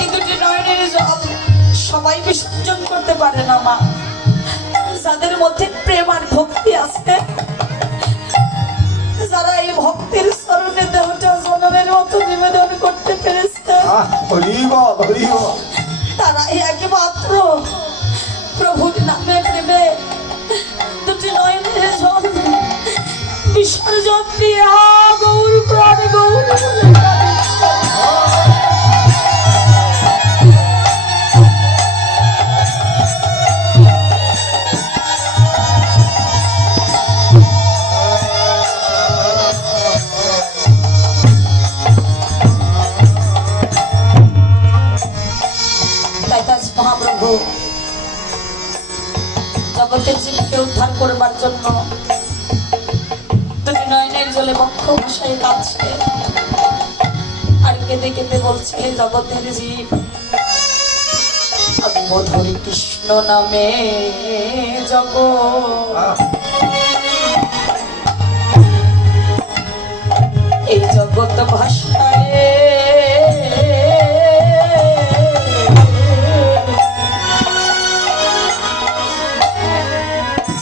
এই দুটি নয়নের জল সবাই বিসর্জন করতে পারে না মা। যাদের মধ্যে প্রেম আর ভক্তি আছে, যারা এই ভক্তির চরণে দেহটা জনমের মতো নিবেদন করতে পেরেছে, তারাই একমাত্র প্রভুর নামে প্রেমে দুটি নয়নের জল বিসর্জন দিয়ে গৌর প্রাণ গৌর মহাপ্রভু জগতের জীবকে উদ্ধার করবার জন্য দুটি নয়নের জলে বক্ষ ভাষায় কাঁদছে আর কেঁদে কেঁদে বলছে, জগতের জীব আমি মধুর কৃষ্ণ নামে জগৎ, এই জগৎ ভাষায়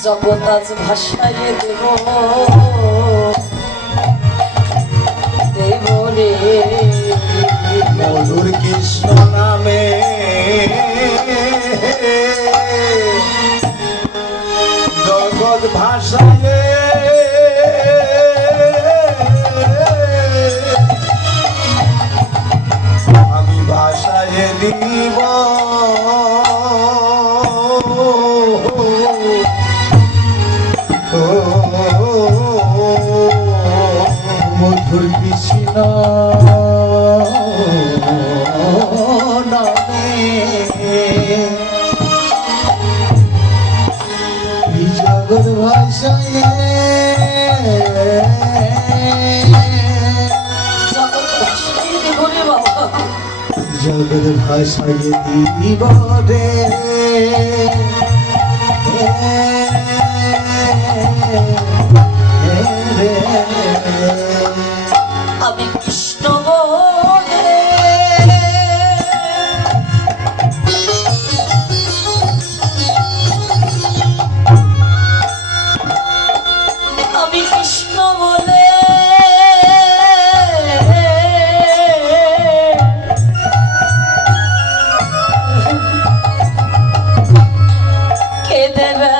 জগৎ আজ ভাষায় দেব দেব রে মধুর কৃষ্ণ নামে জগৎ ভাষায় আমি ভাষায় দিব মধুর কৃষ্ণ নামে জগৎ ভাষায় জগৎ ভাষায় দিব রে আমি কৃষ্ণ বলে আমি কৃষ্ণ বলে কে দেবে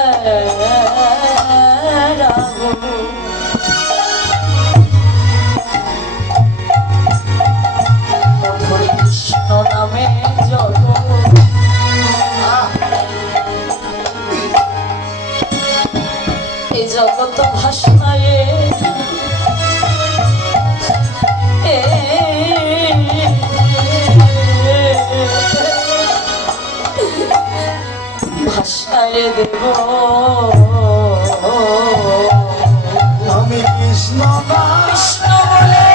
নামে জগৎ এই জগৎ ভাষায় ভাষায় দেব আমি কৃষ্ণ কৃষ্ণ বলে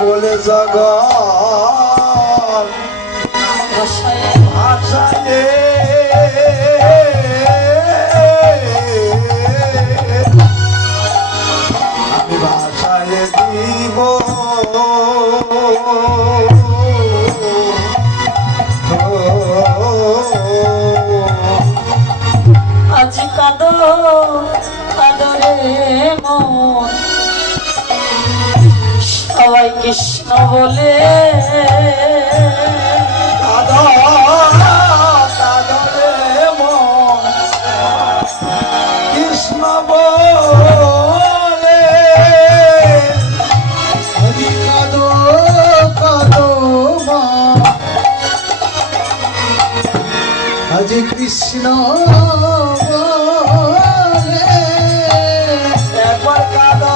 বলে জগৎ ভাষায় ভাষায় আমি ভাষায় দিব আজ কাঁদো কাঁদরে মন সবাই কৃষ্ণ বলে কৃষ্ণ বলে কাঁদো কাঁদো মা আজ কৃষ্ণ বলে একবার কাঁদো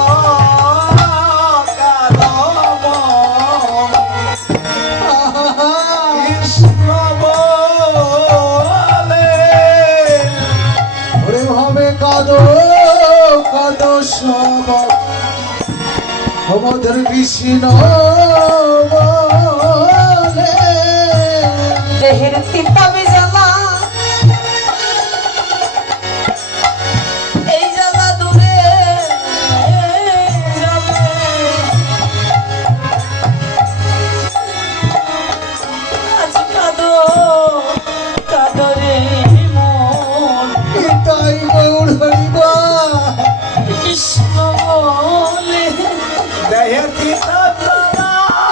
মধুর কৃষ্ণ বলে দেহের তিতাবি জ্বালা এই জ্বালা দূরে যাবে আজ কাঁদো কাঁদো রে মন তাই গৌর হরিবা কৃষ্ণ বলে দেহে পিতা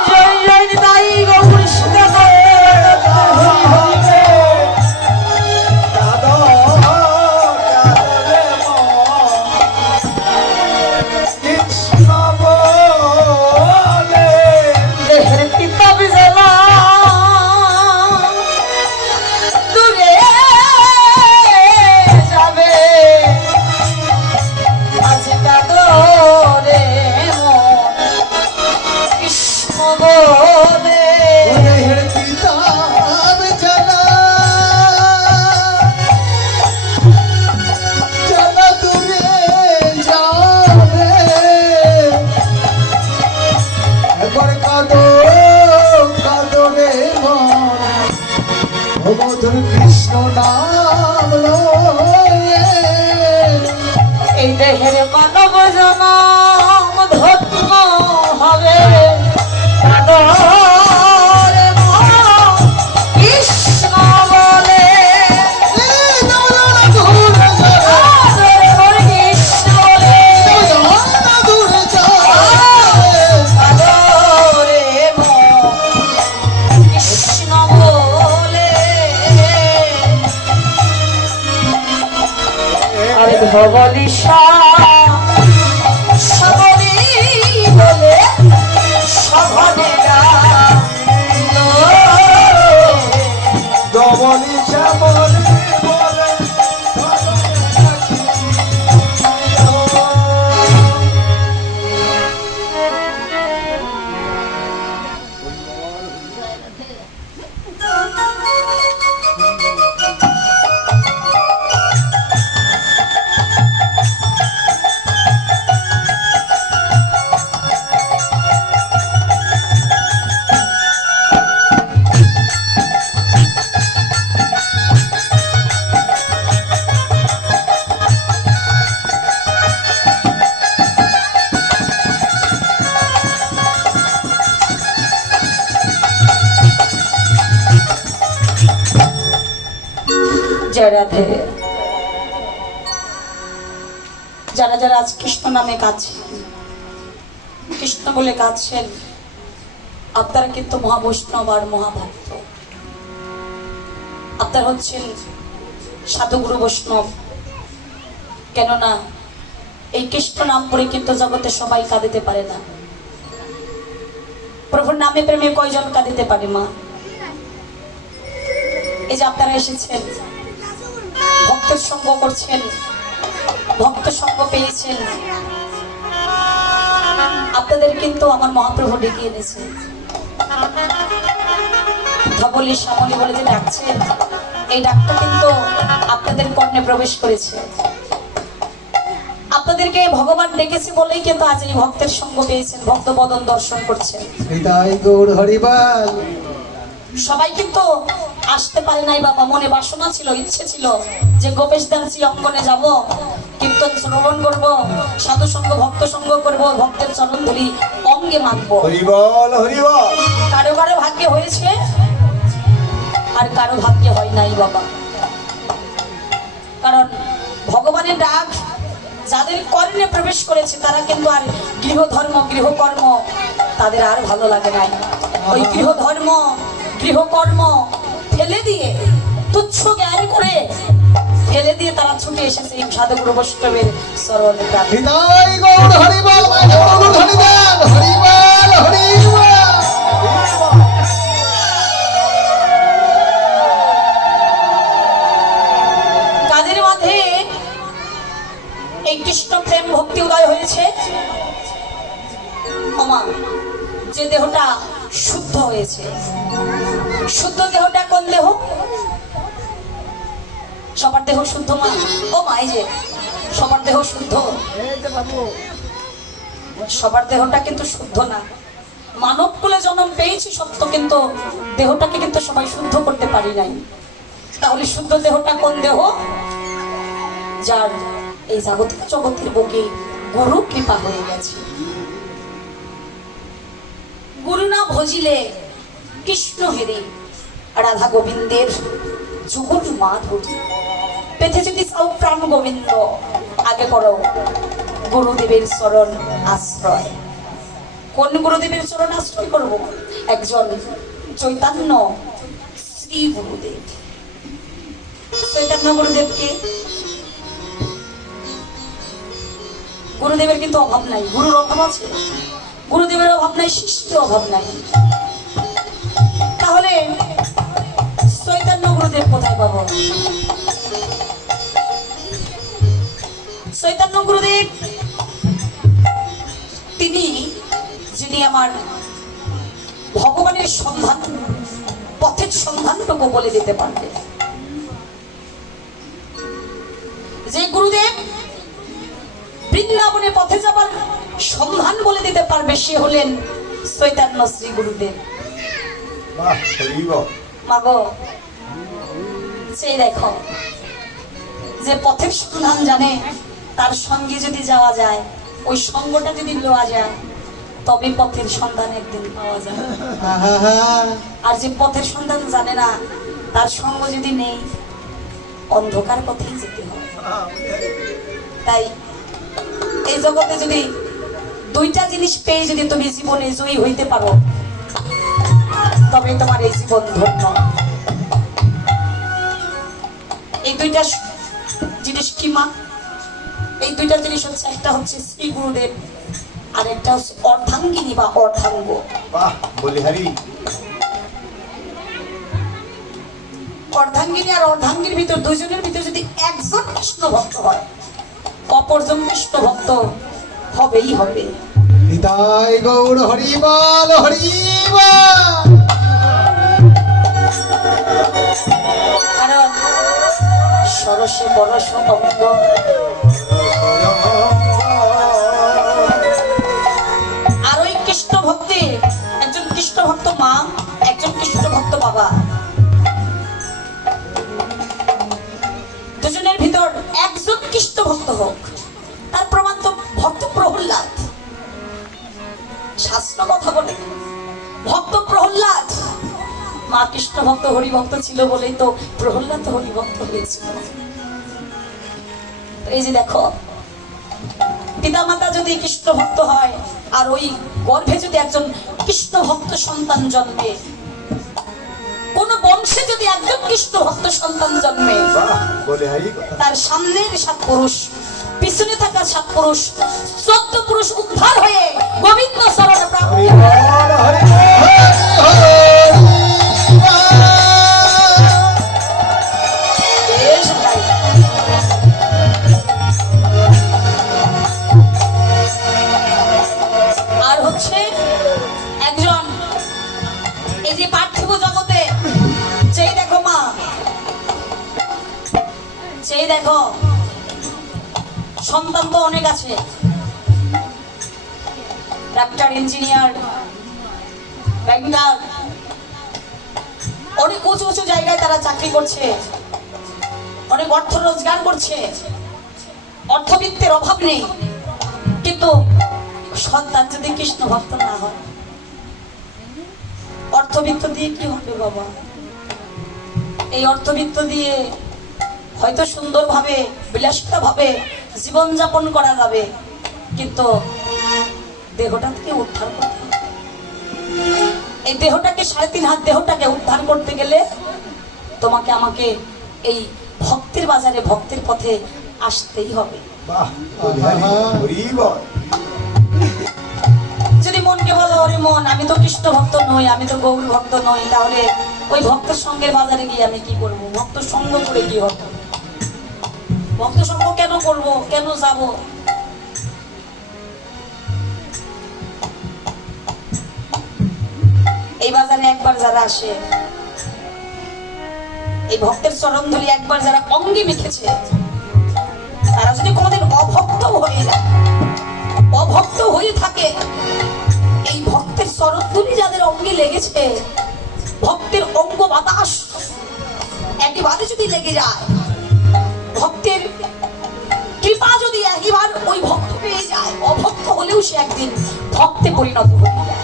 জয় জয় নিতাই গৌর কৃষ্ণ দেহের পিতাব জ্বালা দূরে যাবে আজ কাঁদো রে মন কৃষ্ণ বলে দেহের পিতা জ্বালা জ্বালা দূরে যাবে একবার কাঁদো কাঁদো রে মন ও মধুর কৃষ্ণ নাম লয়ে এই দেহের মানব জনম ধন্য হবে কাঁদো রে মন কৃষ্ণ বলে কাঁদো রে মন কৃষ্ণ বলে কাঁদো রে মন কৃষ্ণ বলে আরে ভবলিশা সবলি বলে সভনেরা দমনি শ্যামলি বলে জয় রাধে। যারা যারা আজ কৃষ্ণ নামে কাঁদছেন, কৃষ্ণ বলে কাঁদছেন, আপনারা কিন্তু মহাবৈষ্ণব আর মহাভক্ত। আপনারা হচ্ছেন সাধুগুরু বৈষ্ণব। কেননা এই কৃষ্ণ নাম করে কিন্তু জগতে সবাই কাঁদিতে পারে না। প্রভুর নামে প্রেমে কয়জন কাঁদিতে পারে মা? এই যে আপনারা এসেছেন, ভক্তের সঙ্গ করছেন, ভক্ত সঙ্গ পেয়েছেন, আপনাদের কিন্তু আমার মহাপ্রভু ডেকে এনেছে। ধবলি শ্যামলি বলে যে ডাকছেন, এই ডাকটা কিন্তু আপনাদের কর্ণে প্রবেশ করেছে। আপনাদেরকে ভগবান ডেকেছে বলেই কিন্তু আজ এই ভক্তের সঙ্গ পেয়েছেন, ভক্ত বদন দর্শন করছেন। তাই গৌর হরিবাল সবাই কিন্তু আসতে পারে নাই বাবা, মনে বাসনা ছিল, ইচ্ছে ছিল যে গোপেশ দাসী অঙ্গনে যাব, কীর্তন শ্রবণ করব, সাধু সঙ্গ ভক্ত সঙ্গ করব, ভক্তের চরণ ধরি অঙ্গে মানব। হরিবল হরিবল কারো কারো ভাগ্যে হয়েছে আর কারো ভাগ্যে হয় নাই বাবা। কারণ ভগবানের ডাক যাদের কর্ণে প্রবেশ করেছে তারা কিন্তু আর গৃহধর্ম গৃহকর্ম তাদের আর ভালো লাগে নাই। ওই গৃহধর্ম গৃহকর্ম ফেলে দিয়ে, তুচ্ছ জ্ঞান করে ফেলে দিয়ে তারা ছুটে এসেছে এই সাধুগুরু বৈষ্ণবের চরণে। তাই গৌর হরিবল গৌর হরিবল হরিবল হরিবল কাদের মাঝে এই কৃষ্ণ প্রেম ভক্তি উদয় হয়েছে? ওমা, যে দেহটা শুদ্ধ হয়েছে, শুদ্ধ দেহটা কোন দেহ? সবার দেহ শুদ্ধ মা? ও মা, এই যে সবার দেহ শুদ্ধ, সবার দেহটা কিন্তু শুদ্ধ না। মানব কুলে জন্ম পেয়েছি সত্য, কিন্তু দেহটাকে কিন্তু সবাই শুদ্ধ করতে পারি নাই। তাহলে শুদ্ধ দেহটা কোন দেহ? যার এই জাগতিক জগতের বুকে গুরু কৃপা হয়ে গেছে। গুরু না ভজিলে কৃষ্ণ হেরে রাধা গোবিন্দের যুগল মাধুরী। পেতে যদি চাও প্রাণ গোবিন্দ, আগে করো গুরুদেবের চরণ আশ্রয়। কোন গুরুদেবের চরণ আশ্রয় করব? একজন চৈতন্য শ্রী গুরুদেব। চৈতন্য গুরুদেবকে, গুরুদেবের কিন্তু অভাব নাই। গুরুর অভাব আছে, গুরুদেবের অভাব নাই, শিষ্যের অভাব নাই। তাহলে চৈতন্য গুরুদেব কোথায় পাবো? চৈতন্য গুরুদেব তিনি যিনি আমার ভগবানের সন্ধান, পথের সন্ধানটুকু বলে দিতে পারবেন। যে গুরুদেব বৃন্দাবনে পথে যাবার সন্ধান বলে দিতে পারবে, সে হলেন চৈতন্য শ্রী গুরুদেব। মাগো, সেই দেখো, যে পথের সন্ধান জানে তার সঙ্গে যদি যাওয়া যায়, ওই সঙ্গটা যদি লওয়া যায়, তবে পথের সন্ধান একদিন পাওয়া যায়। আর যে পথের সন্ধান জানে না, তার সঙ্গ যদি নেই, অন্ধকার পথেই যেতে হয়। তাই এই জগতে যদি দুইটা জিনিস পেয়ে যদি তুমি জীবনে জয়ী হইতে পারো, তবে তোমার এই জীবন ধন্য। এই দুইটা জিনিস কি মা? এই দুইটা জিনিস হচ্ছে, একটা হচ্ছে শ্রী গুরুদেব, আর একটা হচ্ছে অর্ধাঙ্গিনী বা অর্ধাঙ্গ। অর্ধাঙ্গিনী আর অর্ধাঙ্গীর ভিতর, দুইজনের ভিতর যদি একজন কৃষ্ণ ভক্ত হয়, অপরজন কৃষ্ণ ভক্ত হবেই হবে। নিতাই গৌর হরিবল হরিবল। কারণ সরসে বরস অঙ্গ, আর ওই কৃষ্ণ ভক্তি, একজন কৃষ্ণ ভক্ত মা, একজন কৃষ্ণ ভক্ত বাবা, দুজনের ভিতর একজন কৃষ্ণ ভক্ত হোক। তার প্রমাণ তো ভক্ত প্রহ্লাদ। শাস্ত্র কথা বলে ভক্ত প্রহ্লাদ, মা কৃষ্ণ ভক্ত হরিভক্ত ছিল বলেই তো প্রহ্লাদ হরিভক্ত হয়েছিল। এই যে দেখো, পিতা মাতা যদি কৃষ্ণ ভক্ত হয়, আর ওই গর্ভে যদি একজন কৃষ্ণ ভক্ত সন্তান জন্মে, কোন বংশে যদি একজন কৃষ্ণ ভক্ত সন্তান জন্মে, তার সামনের 7 পুরুষ, পিছনে থাকা 7 পুরুষ, 14 পুরুষ উদ্ধার হয়ে গোবিন্দ শরণে প্রাপ্তি হয়। আর হচ্ছে একজন, এই যে পার্থিব জগতে, সেই দেখো মা, সেই দেখো সন্তান তো অনেক আছে, ডাক্তার, ইঞ্জিনিয়ার, ব্যাংকার, অনেক উঁচু উঁচু জায়গায় তারা চাকরি করছে, অনেক অর্থ রোজগার করছে, অর্থবিত্তের অভাব নেই। কিন্তু সন্তান যদি কৃষ্ণ ভক্ত না হয়, অর্থবিত্ত দিয়ে কি হবে বাবা? এই অর্থবিত্ত দিয়ে হয়তো সুন্দরভাবে, বিলাসিতা ভাবে জীবনযাপন করা যাবে, কিন্তু দেহটা থেকে উদ্ধার করতে হবে। এই দেহটাকে, 3.5 হাত দেহটাকে উদ্ধার করতে গেলে তোমাকে আমাকে এই ভক্তের বাজারে, ভক্তের পথে আসতেই হবে। যদি মনকে বলো, ওরে মন, আমি তো কৃষ্ণ ভক্ত নই, আমি তো গৌর ভক্ত নই, তাহলে ওই ভক্ত সঙ্গের বাজারে গিয়ে আমি কি করব? ভক্ত সঙ্গ করে কি হবে? ভক্ত সঙ্গ কেন করব, কেন যাব? এই বাজারে একবার যারা আসে, এই ভক্তের চরণ ধরে একবার যারা অঙ্গে মেখেছে, তারা যদি কোনোদিন অভক্ত হয়ে যায়, অভক্ত হয়ে থাকে, এই ভক্তের চরণধুলি যাদের অঙ্গে লেগেছে, ভক্তের অঙ্গ বাতাস একেবারে যদি লেগে যায়, ভক্তের কৃপা যদি একবার ওই ভক্ত পেয়ে যায়, অভক্ত হলেও সে একদিন ভক্তে পরিণত হয়ে যায়।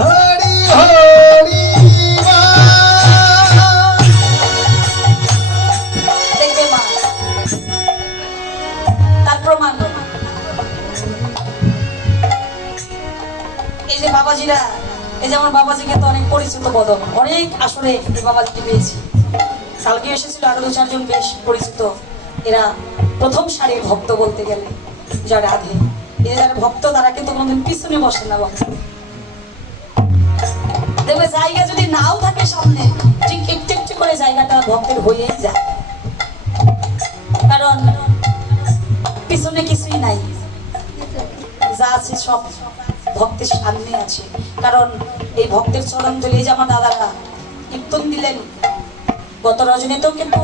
হরি হরি দেখবে মা, তার প্রমাণ এই যে বাবাজিরা, এই যে আমার বাবাজিকে তো অনেক পরিচিত বদল, অনেক আসরে এই বাবাজিকে পেয়েছি। কালকে এসেছিল আরো 2-4 জন বেশ পরিচিত, এরা প্রথম সারির ভক্ত বলতে গেলে, যারা রাধে, এই যারা ভক্ত তারা কিন্তু কোনোদিন পিছনে বসে না। ভক্ত দেখবে জায়গা যদি নাও থাকে সামনে, ঠিক একটু একটু করে জায়গাটা ভক্তের হয়েই যায়, কারণ পিছনে কিছুই নাই, যা আছে সব ভক্তের সামনে আছে। কারণ এই ভক্তের চরণ ধুলি, যে আমার দাদারা কীর্তন দিলেন, গত রজনীতেও কিন্তু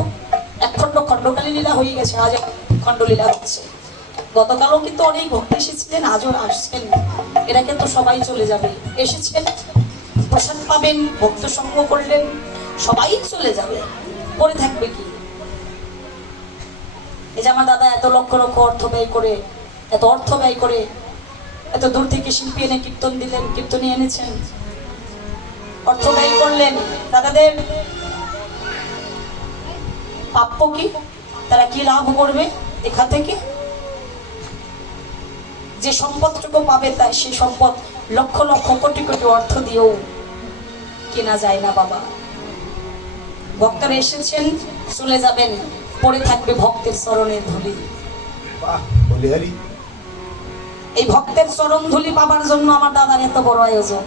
এক খণ্ড খণ্ডকালী লীলা হয়ে গেছে, আজ এক খণ্ড লীলা হচ্ছে। গতকালও কিন্তু অনেক ভক্ত এসেছিলেন, আজও আসছেন, এরা কিন্তু সবাই চলে যাবে। এসেছেন, প্রসাদ পাবেন, ভক্ত সঙ্গ করলেন, সবাই চলে যাবে, পরে থাকবে কি? এই যে আমার দাদা এত লক্ষ লক্ষ অর্থ ব্যয় করে, এত অর্থ ব্যয় করে, এত দূর থেকে শিল্পী এনে কীর্তন দিলেন, কীর্তনী এনেছেন, অর্থ ব্যয় করলেন, দাদাদের প্রাপ্য কি? তারা কি লাভ করবে এখান থেকে? যে সম্পদটুকু পাবে, তাই সেই সম্পদ লক্ষ লক্ষ কোটি কোটি অর্থ দিয়েও কেনা যায় না বাবা। ভক্তরা এসেছেন, চলে যাবেন, পড়ে থাকবে ভক্তের চরণের ধুলি। বাহ, বলি হরি। এই ভক্তের চরণ ধুলি পাবার জন্য আমার দাদার এত বড় আয়োজন।